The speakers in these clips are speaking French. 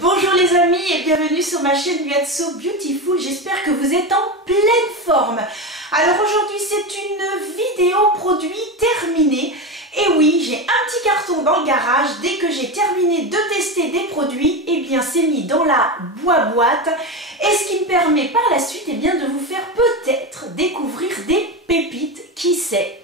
Bonjour les amis et bienvenue sur ma chaîne We Are So Beautiful. J'espère que vous êtes en pleine forme. Alors aujourd'hui c'est une vidéo produit terminée. Et oui, j'ai un petit carton dans le garage. Dès que j'ai terminé de tester des produits, eh bien c'est mis dans la boîte. Et ce qui me permet par la suite eh bien, de vous faire peut-être découvrir des pépites, qui sait.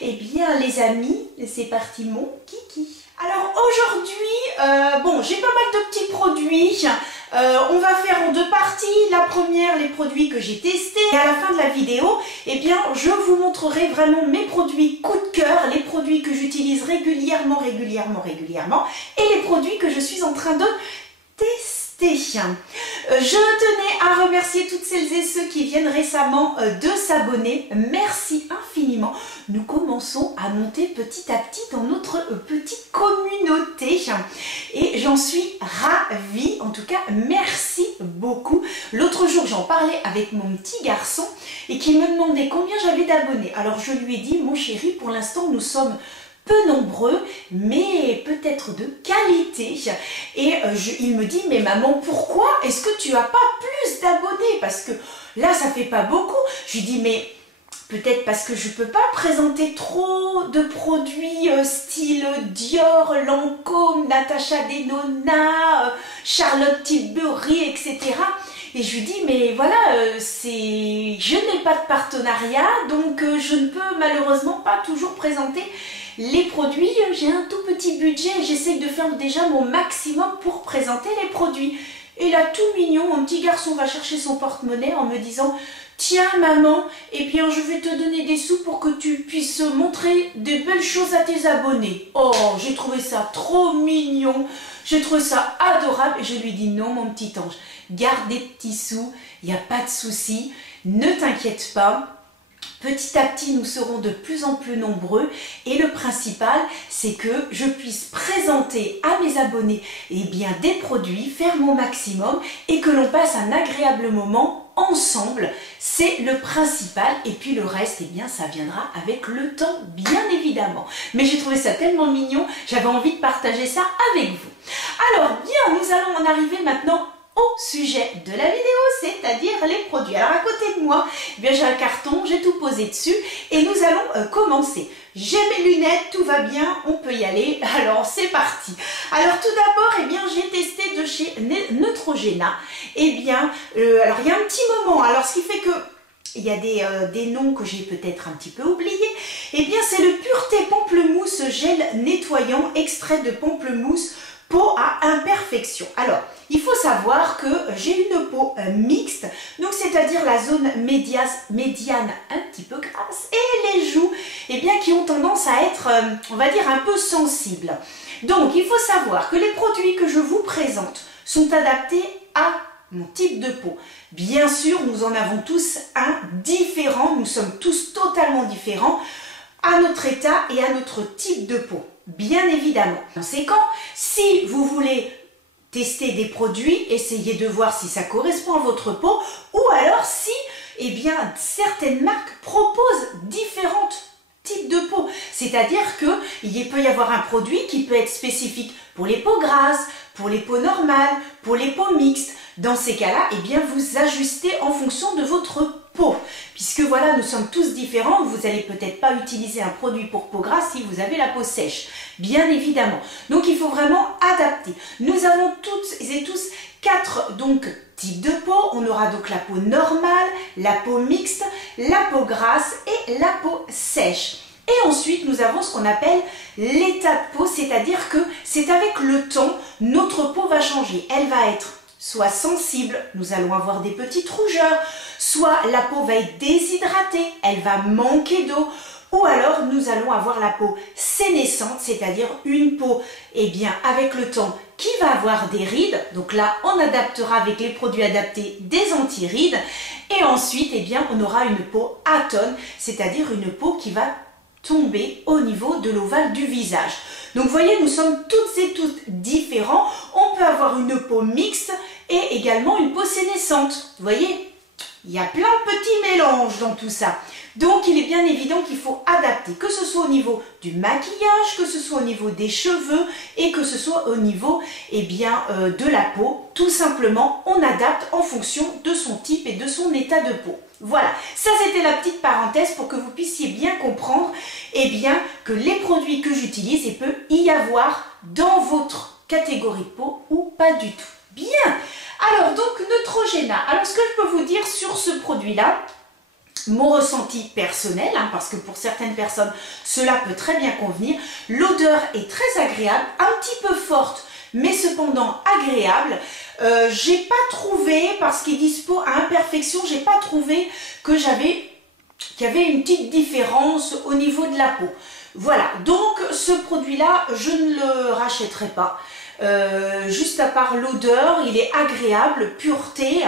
Eh bien les amis, c'est parti mon kiki. Alors aujourd'hui, bon, j'ai pas mal de petits produits. On va faire en deux parties. La première, les produits que j'ai testés. Et à la fin de la vidéo, eh bien, je vous montrerai vraiment mes produits coup de cœur, les produits que j'utilise régulièrement, et les produits que je suis en train de tester. Je tenais à remercier toutes celles et ceux qui viennent récemment de s'abonner. Merci infiniment. Nous commençons à monter petit à petit dans notre petite communauté et j'en suis ravie. En tout cas, merci beaucoup. L'autre jour, j'en parlais avec mon petit garçon et qui me demandait combien j'avais d'abonnés. Alors, je lui ai dit, mon chéri, pour l'instant, nous sommes peu nombreux, mais peut-être de qualité. Et il me dit, mais maman, pourquoi est-ce que tu n'as pas plus d'abonnés? Parce que là, ça fait pas beaucoup. Je lui dis, mais peut-être parce que je ne peux pas présenter trop de produits style Dior, Lancôme, Natasha Denona, Charlotte Tilbury, etc. Et je lui dis, mais voilà, je n'ai pas de partenariat, donc je ne peux malheureusement pas toujours présenter les produits. J'ai un tout petit budget et j'essaye de faire déjà mon maximum pour présenter les produits. Et là, tout mignon, mon petit garçon va chercher son porte-monnaie en me disant, tiens maman, eh bien je vais te donner des sous pour que tu puisses montrer des belles choses à tes abonnés. Oh, j'ai trouvé ça trop mignon, j'ai trouvé ça adorable et je lui dis non mon petit ange, garde des petits sous, il n'y a pas de souci, ne t'inquiète pas. Petit à petit, nous serons de plus en plus nombreux et le principal, c'est que je puisse présenter à mes abonnés eh bien, des produits, faire mon maximum et que l'on passe un agréable moment ensemble. C'est le principal et puis le reste, eh bien, ça viendra avec le temps, bien évidemment. Mais j'ai trouvé ça tellement mignon, j'avais envie de partager ça avec vous. Alors, bien, nous allons en arriver maintenant au sujet de la vidéo, c'est-à-dire les produits. Alors à côté de moi, eh bien j'ai un carton, j'ai tout posé dessus et nous allons commencer. J'ai mes lunettes, tout va bien, on peut y aller. Alors c'est parti. Alors tout d'abord, eh bien j'ai testé de chez Neutrogena. Eh bien, alors il y a un petit moment, alors ce qui fait que il y a des noms que j'ai peut-être un petit peu oubliés. Eh bien c'est le Pureté Pamplemousse Gel Nettoyant, extrait de pamplemousse, peau à imperfection. Alors, il faut savoir que j'ai une peau mixte, donc c'est-à-dire la zone médiane un petit peu grasse et les joues eh bien, qui ont tendance à être, on va dire, un peu sensibles. Donc, il faut savoir que les produits que je vous présente sont adaptés à mon type de peau. Bien sûr, nous en avons tous un différent, nous sommes tous totalement différents à notre état et à notre type de peau. Bien évidemment. En conséquent, si vous voulez tester des produits, essayez de voir si ça correspond à votre peau ou alors si eh bien, certaines marques proposent différents types de peau. C'est-à-dire qu'il peut y avoir un produit qui peut être spécifique pour les peaux grasses, pour les peaux normales, pour les peaux mixtes. Dans ces cas-là, eh bien, vous ajustez en fonction de votre peau. Puisque voilà, nous sommes tous différents, vous n'allez peut-être pas utiliser un produit pour peau grasse si vous avez la peau sèche, bien évidemment. Donc il faut vraiment adapter. Nous avons toutes et tous 4 types de peau. On aura donc la peau normale, la peau mixte, la peau grasse et la peau sèche. Et ensuite, nous avons ce qu'on appelle l'état de peau, c'est-à-dire que c'est avec le temps, notre peau va changer. Elle va être soit sensible, nous allons avoir des petites rougeurs, soit la peau va être déshydratée, elle va manquer d'eau, ou alors nous allons avoir la peau sénescente, c'est-à-dire une peau eh bien, avec le temps qui va avoir des rides. Donc là, on adaptera avec les produits adaptés des anti-rides. Et ensuite, eh bien, on aura une peau atone, c'est-à-dire une peau qui va tomber au niveau de l'ovale du visage. Donc vous voyez, nous sommes toutes et tous différents. On peut avoir une peau mixte et également une peau sénescente. Vous voyez, il y a plein de petits mélanges dans tout ça. Donc il est bien évident qu'il faut adapter, que ce soit au niveau du maquillage, que ce soit au niveau des cheveux et que ce soit au niveau de la peau. Tout simplement, on adapte en fonction de son type et de son état de peau. Voilà, ça c'était la petite parenthèse pour que vous puissiez bien comprendre que les produits que j'utilise, il peut y avoir dans votre catégorie de peau ou pas du tout. Bien, alors donc Neutrogena. Alors ce que je peux vous dire sur ce produit-là, mon ressenti personnel, parce que pour certaines personnes, cela peut très bien convenir. L'odeur est très agréable, un petit peu forte, mais cependant agréable. J'ai pas trouvé, parce qu'il est dispo à imperfection, j'ai pas trouvé qu'il y avait une petite différence au niveau de la peau. Voilà, donc ce produit-là, je ne le rachèterai pas. Juste à part l'odeur, il est agréable, pureté,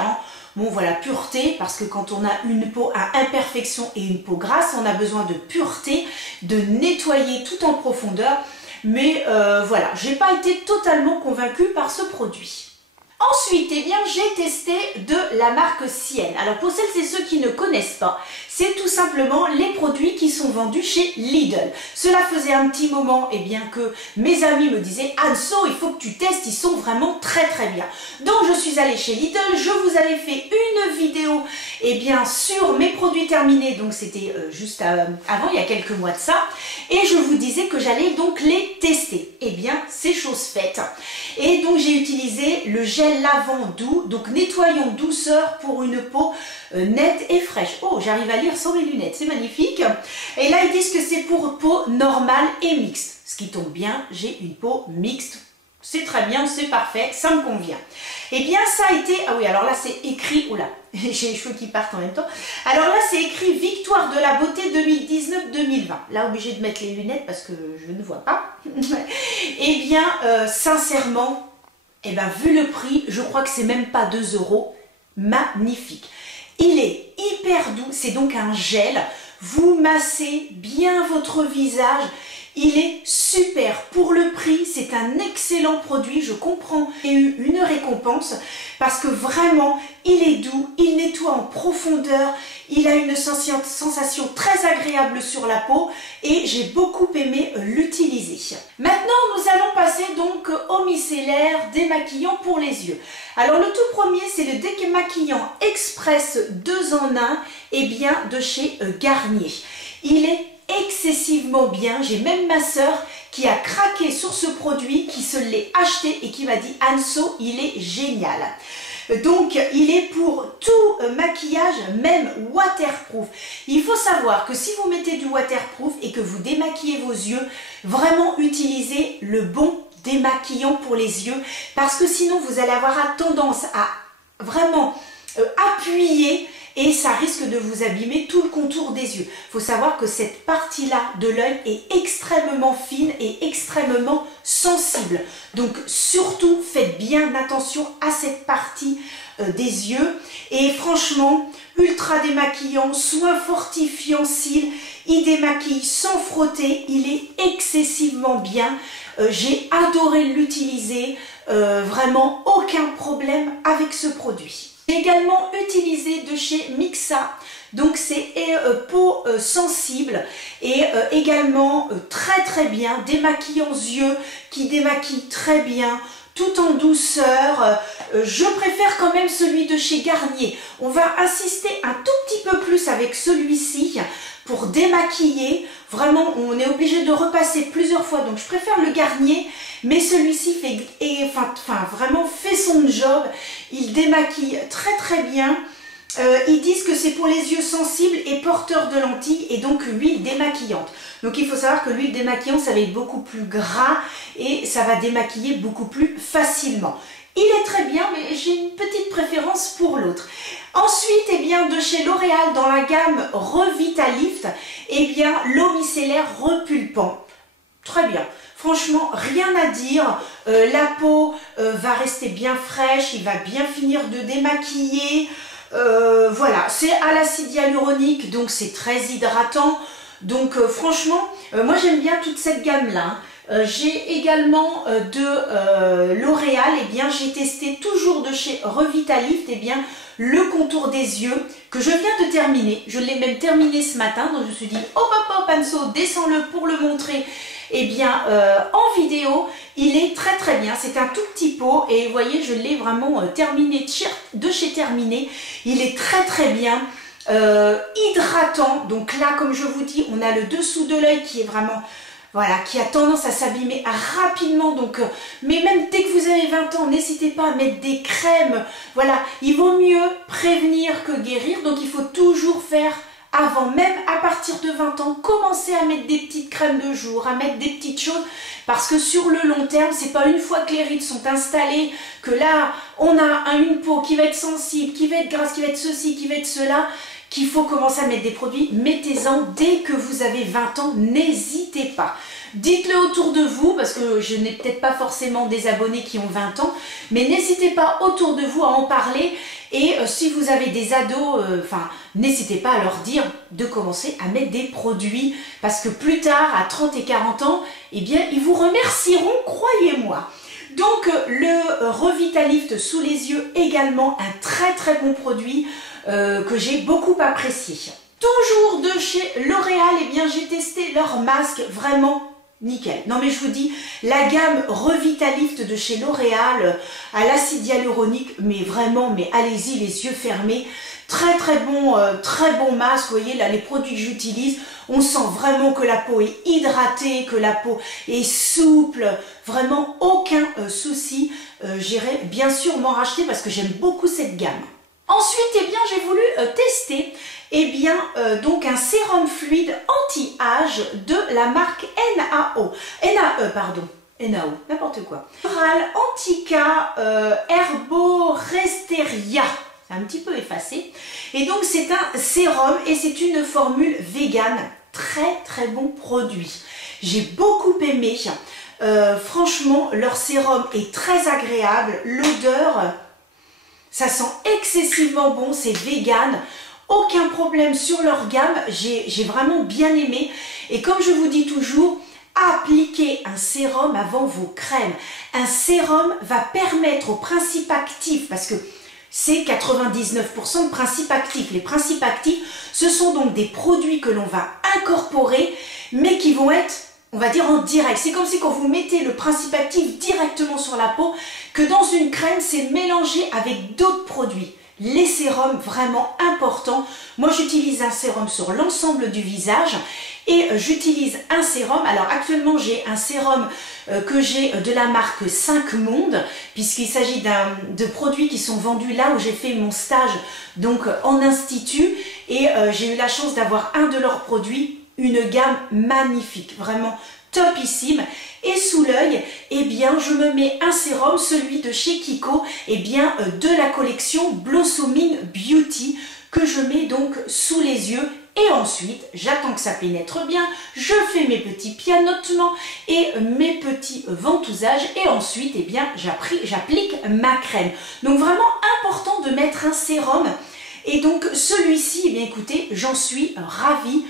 Bon voilà, pureté, parce que quand on a une peau à imperfection et une peau grasse, on a besoin de pureté, de nettoyer tout en profondeur. Mais voilà, j'ai pas été totalement convaincue par ce produit. Ensuite, j'ai testé de la marque Sienne. Alors pour celles et ceux qui ne connaissent pas, c'est tout simplement les produits qui sont vendus chez Lidl. Cela faisait un petit moment que mes amis me disaient « Anso, il faut que tu testes, ils sont vraiment très très bien ». Donc je suis allée chez Lidl, je vous avais fait une vidéo sur mes produits terminés, donc c'était juste avant, il y a quelques mois de ça, et je vous disais que j'allais donc les tester. C'est chose faite. Et donc j'ai utilisé le gel lavant doux, donc nettoyant douceur pour une peau nette et fraîche. Oh, j'arrive à lire sans mes lunettes, c'est magnifique. Et là, ils disent que c'est pour peau normale et mixte. Ce qui tombe bien, j'ai une peau mixte. C'est très bien, c'est parfait, ça me convient. Ça a été... Ah oui, alors là, c'est écrit... Oula, j'ai les cheveux qui partent en même temps. Alors là, c'est écrit Victoire de la beauté 2019-2020. Là, obligé de mettre les lunettes parce que je ne vois pas. Sincèrement... vu le prix, je crois que c'est même pas 2 €. Magnifique. Il est hyper doux, c'est donc un gel. Vous massez bien votre visage. Il est super. Pour le prix, c'est un excellent produit. Je comprends. J'ai eu une récompense parce que vraiment, il est doux, il nettoie en profondeur. Il a une sensation très agréable sur la peau et j'ai beaucoup aimé l'utiliser. Maintenant, nous allons passer donc au micellaire démaquillant pour les yeux. Alors le tout premier, c'est le démaquillant express 2 en 1 de chez Garnier. Il est excessivement bien. J'ai même ma soeur qui a craqué sur ce produit, qui se l'est acheté et qui m'a dit « Anso, il est génial ». Donc, il est pour tout maquillage, même waterproof. Il faut savoir que si vous mettez du waterproof et que vous démaquillez vos yeux, vraiment utilisez le bon démaquillant pour les yeux parce que sinon, vous allez avoir tendance à vraiment appuyer et ça risque de vous abîmer tout le contour des yeux. Il faut savoir que cette partie-là de l'œil est extrêmement fine et extrêmement sensible. Donc surtout, faites bien attention à cette partie des yeux. Et franchement, ultra démaquillant, soin fortifiant cils, il démaquille sans frotter, il est excessivement bien. J'ai adoré l'utiliser, vraiment aucun problème avec ce produit. J'ai également utilisé de chez Mixa, donc c'est peau sensible et également très très bien, démaquillant yeux qui démaquille très bien, tout en douceur. Je préfère quand même celui de chez Garnier. On va insister un tout petit peu plus avec celui-ci pour démaquiller. Vraiment, on est obligé de repasser plusieurs fois, donc je préfère le Garnier. Mais celui-ci vraiment fait son job. Il démaquille très très bien. Ils disent que c'est pour les yeux sensibles et porteurs de lentilles et donc huile démaquillante. Donc il faut savoir que l'huile démaquillante, ça va être beaucoup plus gras et ça va démaquiller beaucoup plus facilement. Il est très bien, mais j'ai une petite préférence pour l'autre. Ensuite, de chez L'Oréal, dans la gamme Revitalift, l'eau micellaire repulpant. Très bien. Franchement, rien à dire. La peau va rester bien fraîche, il va bien finir de démaquiller. Voilà, c'est à l'acide hyaluronique, donc c'est très hydratant. Donc franchement, moi j'aime bien toute cette gamme-là. J'ai également de L'Oréal, j'ai testé toujours de chez Revitalift, le contour des yeux que je viens de terminer. Je l'ai même terminé ce matin, donc je me suis dit hop hop hop Anso, descends-le pour le montrer. Eh bien en vidéo, il est très très bien. C'est un tout petit pot et vous voyez, je l'ai vraiment terminé de chez Terminé. Il est très très bien. Hydratant, donc là comme je vous dis, on a le dessous de l'œil qui est vraiment, voilà, qui a tendance à s'abîmer rapidement, donc mais même dès que vous avez 20 ans, n'hésitez pas à mettre des crèmes, voilà, il vaut mieux prévenir que guérir, donc il faut toujours faire avant, même à partir de 20 ans, commencer à mettre des petites crèmes de jour, à mettre des petites choses, parce que sur le long terme, c'est pas une fois que les rides sont installées, que là, on a une peau qui va être sensible, qui va être grasse, qui va être ceci, qui va être cela, qu'il faut commencer à mettre des produits. Mettez-en dès que vous avez 20 ans, n'hésitez pas. Dites-le autour de vous, parce que je n'ai peut-être pas forcément des abonnés qui ont 20 ans, mais n'hésitez pas autour de vous à en parler. Et si vous avez des ados, n'hésitez pas à leur dire de commencer à mettre des produits, parce que plus tard, à 30 et 40 ans, eh bien, ils vous remercieront, croyez-moi. Donc, le Revitalift sous les yeux, également un très très bon produit que j'ai beaucoup apprécié. Toujours de chez L'Oréal, eh bien, j'ai testé leur masque, vraiment nickel. Non mais je vous dis, la gamme Revitalift de chez L'Oréal à l'acide hyaluronique, mais vraiment, mais allez-y les yeux fermés. Très bon masque, vous voyez là les produits que j'utilise, on sent vraiment que la peau est hydratée, que la peau est souple, vraiment aucun souci. J'irai bien sûr m'en racheter parce que j'aime beaucoup cette gamme. Ensuite, eh bien, j'ai voulu tester donc un sérum fluide anti-âge de la marque NAO, n'importe quoi. Oral Antica Herboresteria. C'est un petit peu effacé. Et donc, c'est un sérum et c'est une formule végane. Très bon produit. J'ai beaucoup aimé. Franchement, leur sérum est très agréable. L'odeur, ça sent excessivement bon. C'est vegan. Aucun problème sur leur gamme. J'ai vraiment bien aimé. Et comme je vous dis toujours, appliquez un sérum avant vos crèmes. Un sérum va permettre aux principes actifs, parce que c'est 99% de principes actifs. Les principes actifs, ce sont donc des produits que l'on va incorporer, mais qui vont être, on va dire, en direct. C'est comme si quand vous mettez le principe actif directement sur la peau, que dans une crème, c'est mélangé avec d'autres produits. Les sérums, vraiment importants. Moi, j'utilise un sérum sur l'ensemble du visage et j'utilise un sérum. Alors, actuellement, j'ai un sérum que j'ai de la marque 5 Mondes, puisqu'il s'agit de produits qui sont vendus là où j'ai fait mon stage, donc en institut. Et j'ai eu la chance d'avoir un de leurs produits, une gamme magnifique, vraiment topissime. Et sous l'œil, eh bien, je me mets un sérum, celui de chez Kiko, eh bien, de la collection Blossoming Beauty, que je mets donc sous les yeux. Et ensuite, j'attends que ça pénètre bien, je fais mes petits pianotements et mes petits ventousages. Et ensuite, eh bien, j'applique ma crème. Donc, vraiment important de mettre un sérum. Et donc, celui-ci, eh bien, écoutez, j'en suis ravie.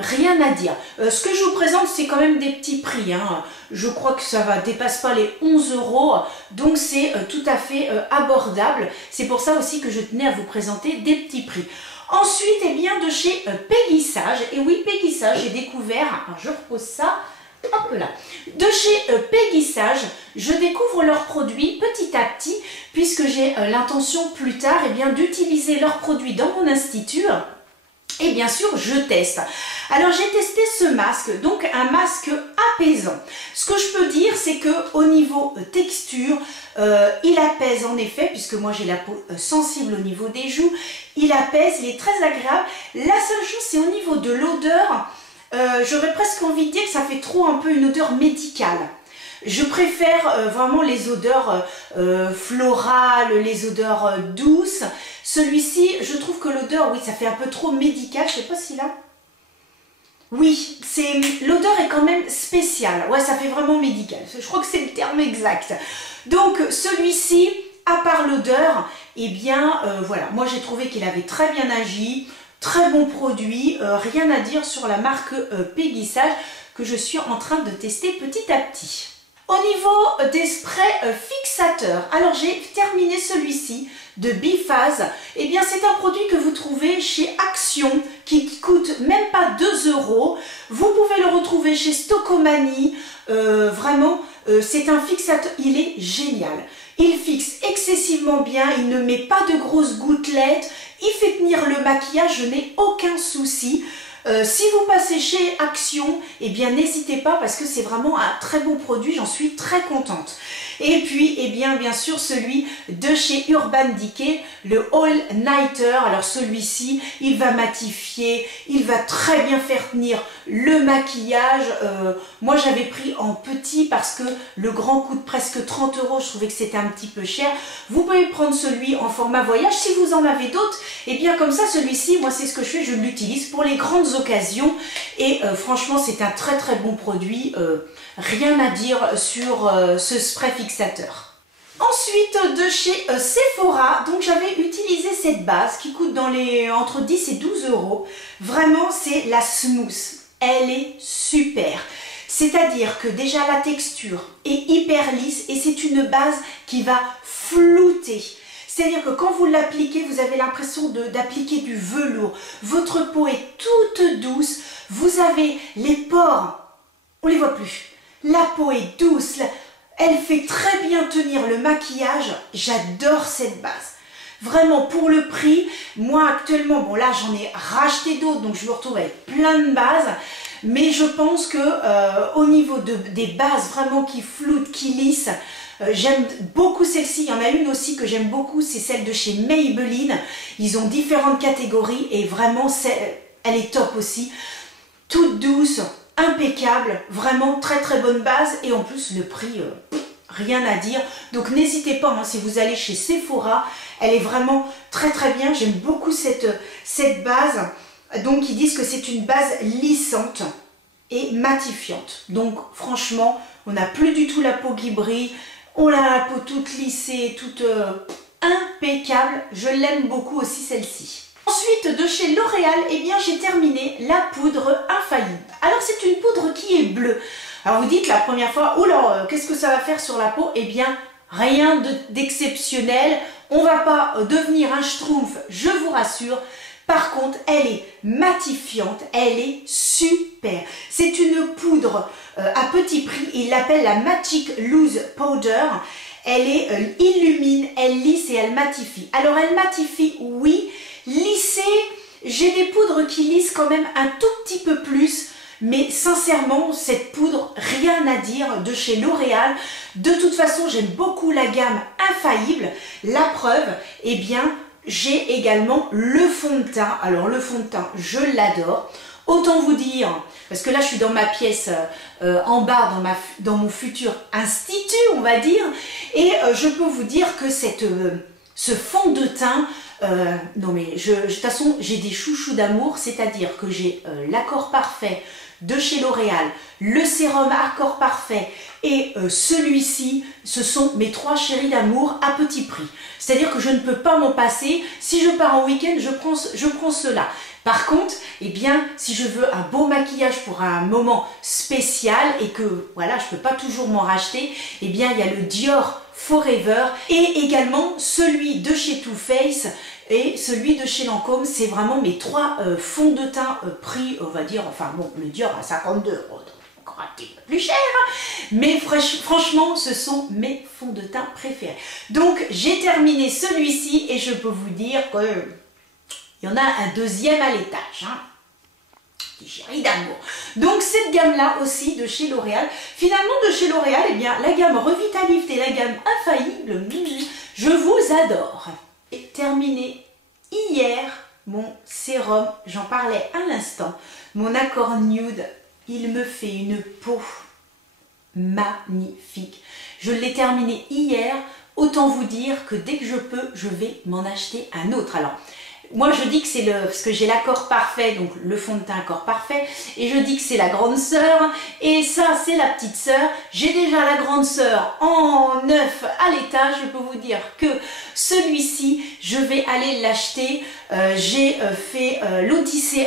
Rien à dire. Ce que je vous présente, c'est quand même des petits prix, hein. Je crois que ça dépasse pas les 11 €, donc c'est tout à fait abordable. C'est pour ça aussi que je tenais à vous présenter des petits prix. Ensuite, eh bien, de chez Peggy Sage, et oui, Peggy Sage, j'ai découvert, je repose ça, hop là, de chez Peggy Sage, je découvre leurs produits petit à petit, puisque j'ai l'intention plus tard, eh bien, d'utiliser leurs produits dans mon institut. Et bien sûr, je teste. Alors, j'ai testé ce masque, donc un masque apaisant. Ce que je peux dire, c'est que au niveau texture, il apaise en effet, puisque moi j'ai la peau sensible au niveau des joues. Il apaise, il est très agréable. La seule chose, c'est au niveau de l'odeur. J'aurais presque envie de dire que ça fait trop un peu une odeur médicale. Je préfère vraiment les odeurs florales, les odeurs douces. Celui-ci, je trouve que l'odeur, oui, ça fait un peu trop médical. Je sais pas si là... Oui, l'odeur est quand même spéciale. Ouais, ça fait vraiment médical. Je crois que c'est le terme exact. Donc, celui-ci, à part l'odeur, eh bien, voilà. Moi, j'ai trouvé qu'il avait très bien agi. Très bon produit. Rien à dire sur la marque Peggy Sage que je suis en train de tester petit à petit. Au niveau des sprays fixateurs, alors j'ai terminé celui-ci de Biphase. Eh bien c'est un produit que vous trouvez chez Action qui coûte même pas 2 €. Vous pouvez le retrouver chez Stocomanie. Vraiment, c'est un fixateur, il est génial. Il fixe excessivement bien, il ne met pas de grosses gouttelettes, il fait tenir le maquillage, je n'ai aucun souci. Si vous passez chez Action, eh bien n'hésitez pas parce que c'est vraiment un très bon produit, j'en suis très contente. Et puis, eh bien sûr, celui de chez Urban Decay, le All Nighter. Alors celui-ci, il va matifier, il va très bien faire tenir le maquillage. Moi, j'avais pris en petit parce que le grand coûte presque 30 €. Je trouvais que c'était un petit peu cher. Vous pouvez prendre celui en format voyage. Si vous en avez d'autres, eh bien comme ça, celui-ci, moi, c'est ce que je fais. Je l'utilise pour les grandes occasions. Et franchement, c'est un très très bon produit. Rien à dire sur ce spray fixateur. Ensuite, de chez Sephora, donc j'avais utilisé cette base qui coûte entre 10 et 12 €. Vraiment, c'est la Smooth. Elle est super. C'est-à-dire que déjà la texture est hyper lisse et c'est une base qui va flouter. C'est-à-dire que quand vous l'appliquez, vous avez l'impression d'appliquer du velours. Votre peau est toute douce. Vous avez les pores, on ne les voit plus. La peau est douce. Elle fait très bien tenir le maquillage. J'adore cette base. Vraiment, pour le prix, moi actuellement, bon là j'en ai racheté d'autres, donc je me retrouve avec plein de bases. Mais je pense que au niveau des bases vraiment qui floutent, qui lissent, j'aime beaucoup celle-ci. Il y en a une aussi que j'aime beaucoup, c'est celle de chez Maybelline. Ils ont différentes catégories et vraiment, elle est top aussi. Toute douce, impeccable, vraiment très très bonne base. Et en plus, le prix, rien à dire. Donc n'hésitez pas, hein, si vous allez chez Sephora, elle est vraiment très très bien. J'aime beaucoup cette base. Donc ils disent que c'est une base lissante et matifiante. Donc franchement, on n'a plus du tout la peau qui brille. On a la peau toute lissée, toute impeccable. Je l'aime beaucoup aussi celle-ci. Ensuite, de chez L'Oréal, eh bien j'ai terminé la poudre infaillible. Alors c'est une poudre qui est bleue. Alors vous dites la première fois, oh là, qu'est-ce que ça va faire sur la peau? Eh bien rien d'exceptionnel. On ne va pas devenir un schtroumpf, je vous rassure. Par contre, elle est matifiante, elle est super. C'est une poudre à petit prix, il l'appelle la Magic Loose Powder. Elle illumine, elle lisse et elle matifie. Alors elle matifie, oui. Lisser, j'ai des poudres qui lissent quand même un tout petit peu plus. Mais sincèrement, cette poudre, rien à dire de chez L'Oréal. De toute façon, j'aime beaucoup la gamme infaillible. La preuve, eh bien, j'ai également le fond de teint. Alors le fond de teint, je l'adore. Autant vous dire, parce que là je suis dans ma pièce en bas, dans mon futur institut, on va dire, et je peux vous dire que ce fond de teint, non mais de toute façon j'ai des chouchous d'amour, c'est-à-dire que j'ai l'accord parfait de chez L'Oréal, le sérum Accord Parfait et celui-ci, ce sont mes 3 chéris d'amour à petit prix. C'est-à-dire que je ne peux pas m'en passer. Si je pars en week-end, je prends cela. Par contre, eh bien, si je veux un beau maquillage pour un moment spécial et que voilà, je ne peux pas toujours m'en racheter, eh bien, il y a le Dior Forever et également celui de chez Too Faced et celui de chez Lancôme. C'est vraiment mes 3 fonds de teint prix, on va dire, enfin bon, le Dior à 52 €, encore un petit peu plus cher, mais franchement, ce sont mes fonds de teint préférés. Donc, j'ai terminé celui-ci et je peux vous dire que il y en a un deuxième à l'étage, hein. Petit chéri d'amour. Donc cette gamme-là aussi de chez L'Oréal. Finalement de chez L'Oréal, eh bien la gamme Revitalift et la gamme Infaillible, je vous adore. J'ai terminé hier mon sérum, j'en parlais à l'instant. Mon Accord Nude, il me fait une peau magnifique. Je l'ai terminé hier. Autant vous dire que dès que je peux, je vais m'en acheter un autre. Alors, moi je dis que c'est parce que j'ai l'accord parfait, donc le fond de teint accord parfait, et je dis que c'est la grande sœur, et ça c'est la petite sœur. J'ai déjà la grande sœur en neuf à l'étage. Je peux vous dire que celui-ci, je vais aller l'acheter. J'ai fait l'Odyssée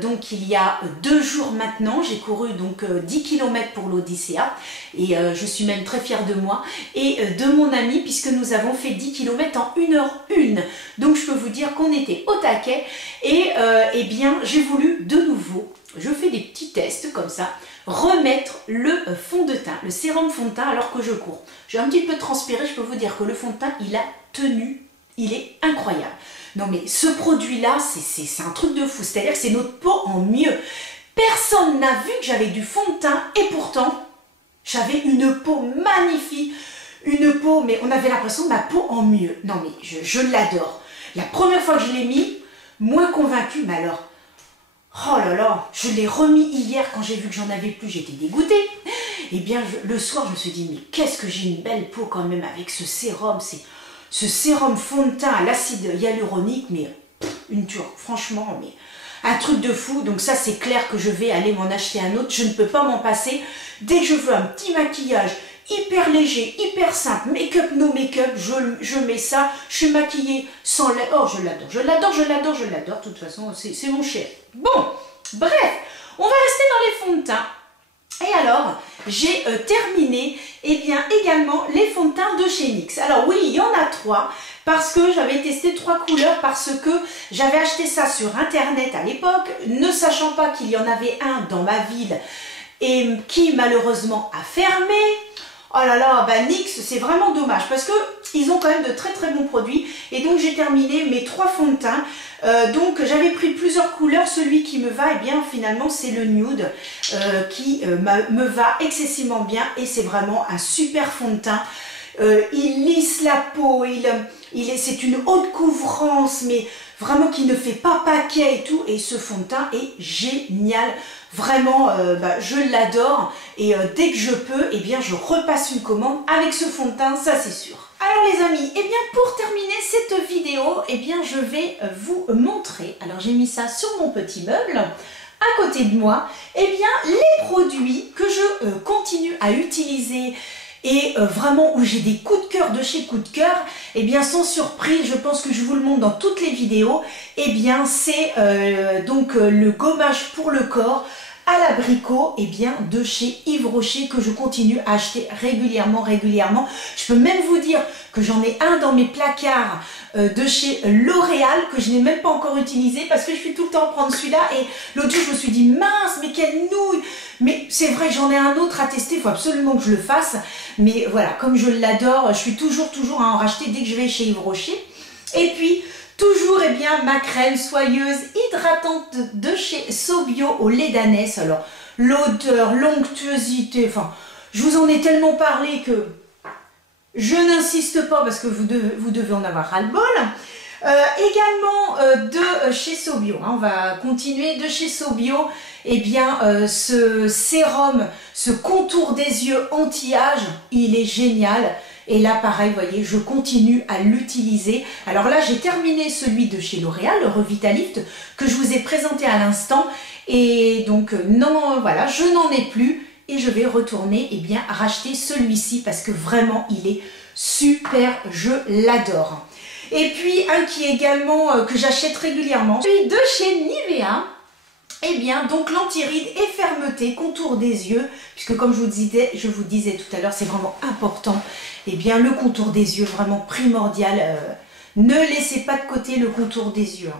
donc il y a 2 jours maintenant. J'ai couru donc 10 km pour l'Odyssea et je suis même très fière de moi et de mon ami puisque nous avons fait 10 km en 1h01. Donc je peux vous dire qu'on était au taquet et eh bien j'ai voulu de nouveau, je fais des petits tests comme ça, remettre le fond de teint, le sérum fond de teint alors que je cours. J'ai un petit peu transpiré, je peux vous dire que le fond de teint il a tenu, il est incroyable. Non mais ce produit-là, c'est un truc de fou, c'est-à-dire que c'est notre peau en mieux. Personne n'a vu que j'avais du fond de teint et pourtant, j'avais une peau magnifique, une peau, mais on avait l'impression de ma peau en mieux. Non mais je l'adore. La première fois que je l'ai mis, moins convaincue, mais alors, oh là là, je l'ai remis hier quand j'ai vu que j'en avais plus, j'étais dégoûtée. Et bien le soir, je me suis dit, mais qu'est-ce que j'ai une belle peau quand même avec ce sérum, ce sérum fond de teint à l'acide hyaluronique, mais une turque, franchement, mais un truc de fou. Donc ça, c'est clair que je vais aller m'en acheter un autre. Je ne peux pas m'en passer. Dès que je veux un petit maquillage hyper léger, hyper simple, make-up, no make-up, je mets ça. Je suis maquillée sans lait. Oh, je l'adore, je l'adore, je l'adore, je l'adore. De toute façon, c'est mon cher. Bon, bref, on va rester dans les fonds de teint. Et alors, j'ai terminé également les fonds de teint de chez NYX. Alors oui, il y en a 3 parce que j'avais testé 3 couleurs parce que j'avais acheté ça sur internet à l'époque, ne sachant pas qu'il y en avait un dans ma ville et qui malheureusement a fermé. Oh là là, bah NYX, c'est vraiment dommage parce que ils ont quand même de très très bons produits et donc j'ai terminé mes 3 fonds de teint. Donc j'avais pris plusieurs couleurs, celui qui me va, et bien finalement c'est le nude qui me va excessivement bien et c'est vraiment un super fond de teint. Il lisse la peau, c'est une haute couvrance mais vraiment qui ne fait pas paquet et tout, et ce fond de teint est génial. Vraiment, je l'adore et dès que je peux, eh bien, je repasse une commande avec ce fond de teint, ça c'est sûr. Alors les amis, eh bien, pour terminer cette vidéo, eh bien, je vais vous montrer, alors j'ai mis ça sur mon petit meuble, à côté de moi, eh bien, les produits que je continue à utiliser et vraiment où j'ai des coups de cœur de chez Coup de Cœur, eh bien sans surprise, je pense que je vous le montre dans toutes les vidéos, eh bien c'est donc le gommage pour le corps à l'abricot, eh bien de chez Yves Rocher que je continue à acheter régulièrement. Je peux même vous dire que j'en ai un dans mes placards de chez L'Oréal que je n'ai même pas encore utilisé parce que je suis tout le temps à prendre celui-là et l'autre jour je me suis dit mince mais quelle nouille, mais c'est vrai que j'en ai un autre à tester, il faut absolument que je le fasse, mais voilà, comme je l'adore, je suis toujours à en racheter dès que je vais chez Yves Rocher. Et puis toujours eh bien ma crème soyeuse hydratante de chez Sobio au lait d'ânesse. Alors l'odeur, l'onctuosité, enfin je vous en ai tellement parlé que je n'insiste pas parce que vous devez en avoir ras-le-bol. Également de chez Sobio, hein, on va continuer de chez Sobio, eh bien ce sérum, ce contour des yeux anti-âge, il est génial. Et là pareil, vous voyez, je continue à l'utiliser. Alors là j'ai terminé celui de chez L'Oréal, le Revitalift, que je vous ai présenté à l'instant. Et donc non, voilà, je n'en ai plus. Et je vais retourner eh bien, racheter celui-ci parce que vraiment il est super, je l'adore. Et puis un qui est également que j'achète régulièrement, celui de chez Nivea. Eh bien donc l'anti-rides et fermeté, contour des yeux, puisque comme je vous disais tout à l'heure, c'est vraiment important. Eh bien le contour des yeux, vraiment primordial. Ne laissez pas de côté le contour des yeux.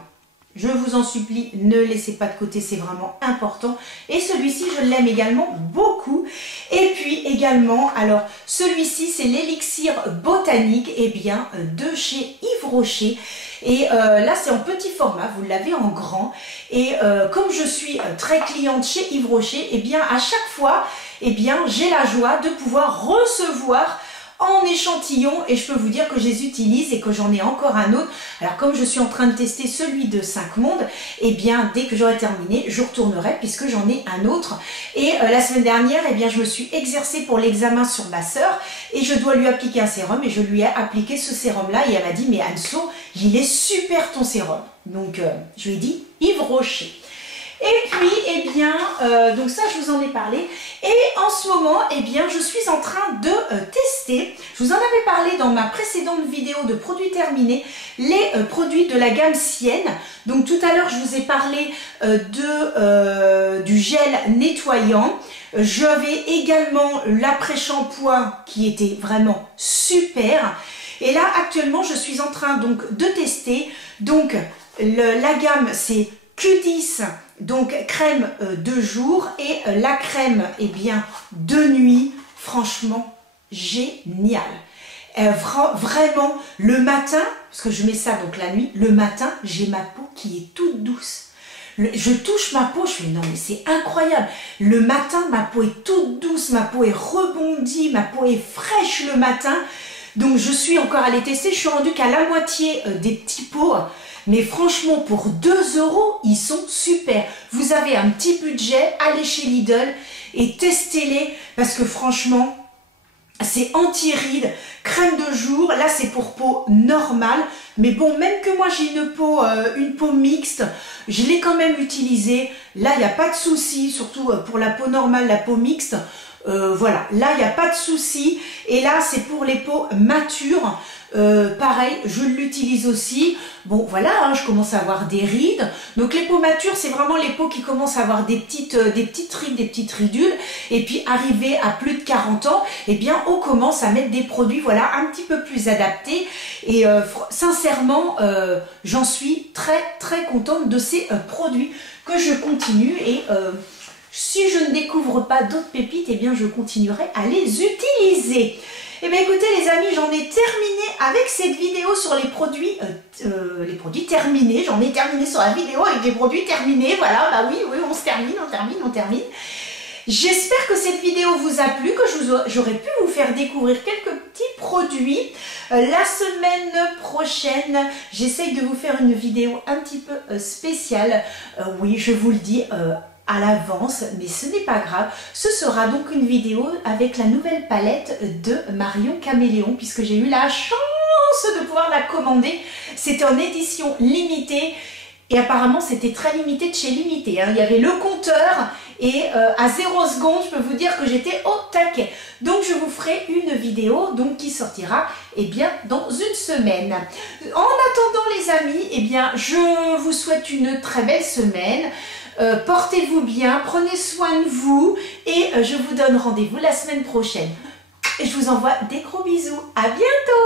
Je vous en supplie, ne laissez pas de côté, c'est vraiment important. Et celui-ci, je l'aime également beaucoup. Et puis également, alors celui-ci, c'est l'élixir botanique, eh bien, de chez Yves Rocher. Et là, c'est en petit format, vous l'avez en grand. Et comme je suis très cliente chez Yves Rocher, eh bien, à chaque fois, eh bien, j'ai la joie de pouvoir recevoir en échantillon et je peux vous dire que je les utilise et que j'en ai encore un autre. Alors comme je suis en train de tester celui de 5 Mondes, et bien dès que j'aurai terminé, je retournerai puisque j'en ai un autre. Et la semaine dernière, eh bien je me suis exercée pour l'examen sur ma sœur et je dois lui appliquer un sérum et je lui ai appliqué ce sérum là et elle m'a dit mais Anso, il est super ton sérum. Donc je lui ai dit Yves Rocher. Et puis, eh bien, donc ça, je vous en ai parlé. Et en ce moment, eh bien, je suis en train de tester. Je vous en avais parlé dans ma précédente vidéo de produits terminés, les produits de la gamme Sienne. Donc tout à l'heure, je vous ai parlé du gel nettoyant. J'avais également l'après-shampoing qui était vraiment super. Et là, actuellement, je suis en train donc de tester. Donc, la gamme, c'est Q10, donc crème de jour, et la crème, eh bien, de nuit. Franchement, génial. Vraiment, le matin, parce que je mets ça donc la nuit, le matin, j'ai ma peau qui est toute douce. Je touche ma peau, je fais non mais c'est incroyable. Le matin, ma peau est toute douce, ma peau est rebondie, ma peau est fraîche le matin. Donc je suis encore allée tester, je suis rendue qu'à la moitié des petits pots. Mais franchement, pour 2 €, ils sont super. Vous avez un petit budget, allez chez Lidl et testez-les parce que franchement, c'est anti-rides, crème de jour. Là, c'est pour peau normale. Mais bon, même que moi, j'ai une peau mixte, je l'ai quand même utilisée. Là, il n'y a pas de souci, surtout pour la peau normale, la peau mixte. Voilà, là, il n'y a pas de souci. Et là, c'est pour les peaux matures. Pareil, je l'utilise aussi. Bon, voilà, hein, je commence à avoir des rides. Donc, les peaux matures, c'est vraiment les peaux qui commencent à avoir des petites rides, des petites ridules. Et puis, arrivé à plus de 40 ans, eh bien, on commence à mettre des produits, voilà, un petit peu plus adaptés. Et sincèrement, j'en suis très, très contente de ces produits que je continue. Et si je ne découvre pas d'autres pépites, eh bien, je continuerai à les utiliser. Eh bien écoutez les amis, j'en ai terminé avec cette vidéo sur les produits terminés. J'en ai terminé sur la vidéo avec des produits terminés. Voilà, bah oui, on se termine, on termine. J'espère que cette vidéo vous a plu, que j'aurais pu vous faire découvrir quelques petits produits. La semaine prochaine, j'essaye de vous faire une vidéo un petit peu spéciale. Oui, je vous le dis à l'avance, mais ce n'est pas grave. Ce sera donc une vidéo avec la nouvelle palette de Marion Caméléon, puisque j'ai eu la chance de pouvoir la commander. C'était en édition limitée et apparemment c'était très limité de chez limité, hein. Il y avait le compteur et à 0 secondes, je peux vous dire que j'étais au taquet. Donc je vous ferai une vidéo donc, qui sortira eh bien, dans une semaine. En attendant les amis, eh bien, je vous souhaite une très belle semaine. Portez-vous bien, prenez soin de vous et je vous donne rendez-vous la semaine prochaine. Je vous envoie des gros bisous. À bientôt!